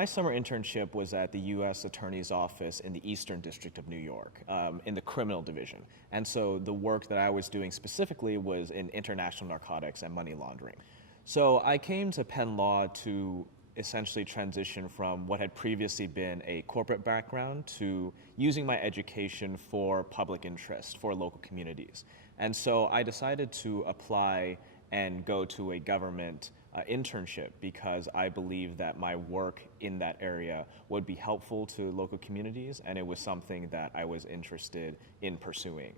My summer internship was at the U.S. Attorney's Office in the Eastern District of New York, in the criminal division. And so the work that I was doing specifically was in international narcotics and money laundering. So I came to Penn Law to essentially transition from what had previously been a corporate background to using my education for public interest, for local communities. And so I decided to apply and go to a government internship because I believe that my work in that area would be helpful to local communities, and it was something that I was interested in pursuing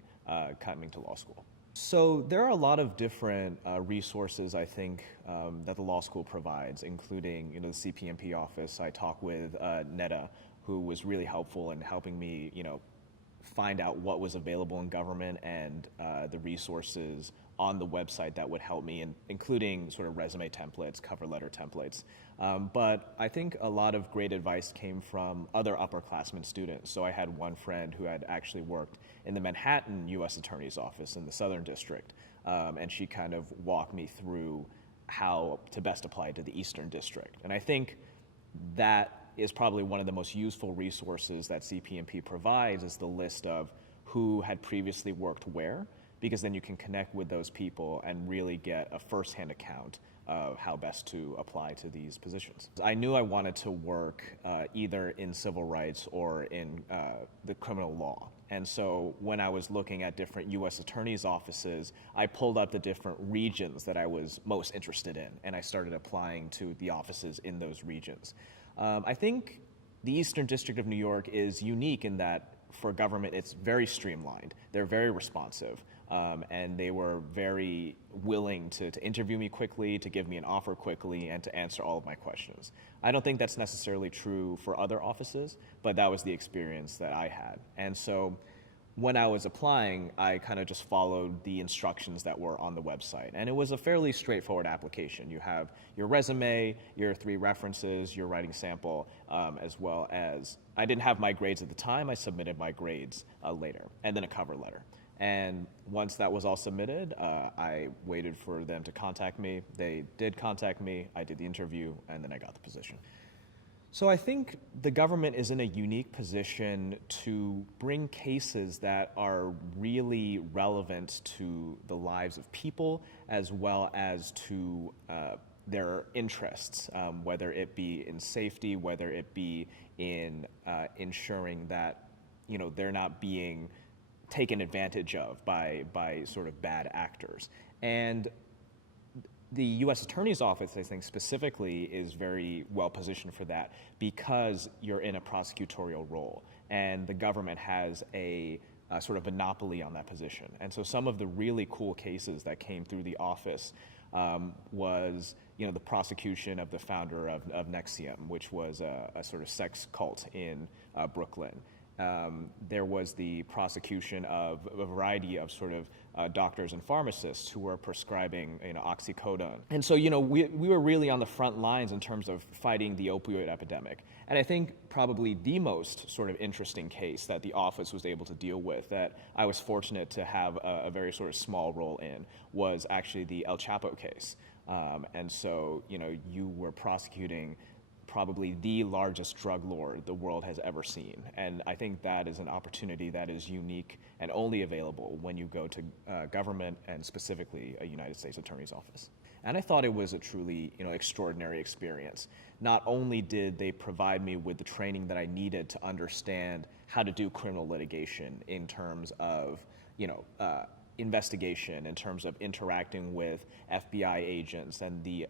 coming to law school. So there are a lot of different resources, I think, that the law school provides, including the CPMP office. I talked with Netta, who was really helpful in helping me find out what was available in government and the resources on the website that would help me, including sort of resume templates, cover letter templates. But I think a lot of great advice came from other upperclassmen students. So I had one friend who had actually worked in the Manhattan U.S. Attorney's Office in the Southern District, and she kind of walked me through how to best apply to the Eastern District. And I think that is probably one of the most useful resources that CPMP provides, is the list of who had previously worked where, because then you can connect with those people and really get a firsthand account of how best to apply to these positions. I knew I wanted to work either in civil rights or in the criminal law. And so when I was looking at different U.S. attorneys' offices, I pulled up the different regions that I was most interested in, and I started applying to the offices in those regions. I think the Eastern District of New York is unique in that for government, it's very streamlined. They're very responsive, and they were very willing to interview me quickly, to give me an offer quickly, and to answer all of my questions. I don't think that's necessarily true for other offices, but that was the experience that I had. And so when I was applying, I kind of just followed the instructions that were on the website. And it was a fairly straightforward application. You have your resume, your 3 references, your writing sample, as well as, I didn't have my grades at the time, I submitted my grades later, and then a cover letter. And once that was all submitted, I waited for them to contact me. They did contact me, I did the interview, and then I got the position. So I think the government is in a unique position to bring cases that are really relevant to the lives of people as well as to their interests, whether it be in safety, whether it be in ensuring that they're not being taken advantage of by sort of bad actors. And the U.S. Attorney's Office, I think, specifically is very well positioned for that because you're in a prosecutorial role, and the government has a sort of monopoly on that position. And so some of the really cool cases that came through the office was the prosecution of the founder of NXIVM, which was a sort of sex cult in Brooklyn. There was the prosecution of a variety of sort of doctors and pharmacists who were prescribing oxycodone. And so we were really on the front lines in terms of fighting the opioid epidemic. And I think probably the most sort of interesting case that the office was able to deal with, that I was fortunate to have a very sort of small role in, was actually the El Chapo case. And so you were prosecuting probably the largest drug lord the world has ever seen. And I think that is an opportunity that is unique and only available when you go to government, and specifically a United States Attorney's Office. And I thought it was a truly extraordinary experience. Not only did they provide me with the training that I needed to understand how to do criminal litigation in terms of investigation, in terms of interacting with FBI agents and the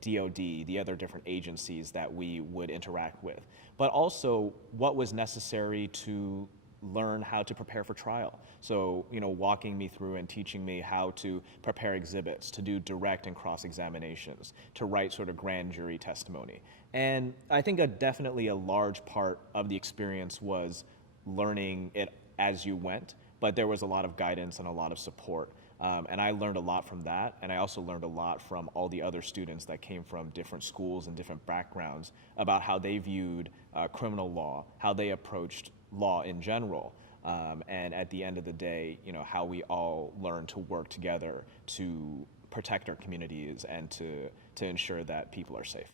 DOD, the other different agencies that we would interact with, but also what was necessary to learn how to prepare for trial. So, walking me through and teaching me how to prepare exhibits, to do direct and cross-examinations, to write sort of grand jury testimony. And I think definitely a large part of the experience was learning it as you went, but there was a lot of guidance and a lot of support. And I learned a lot from that, and I also learned a lot from all the other students that came from different schools and different backgrounds about how they viewed criminal law, how they approached law in general, and at the end of the day, how we all learn to work together to protect our communities and to ensure that people are safe.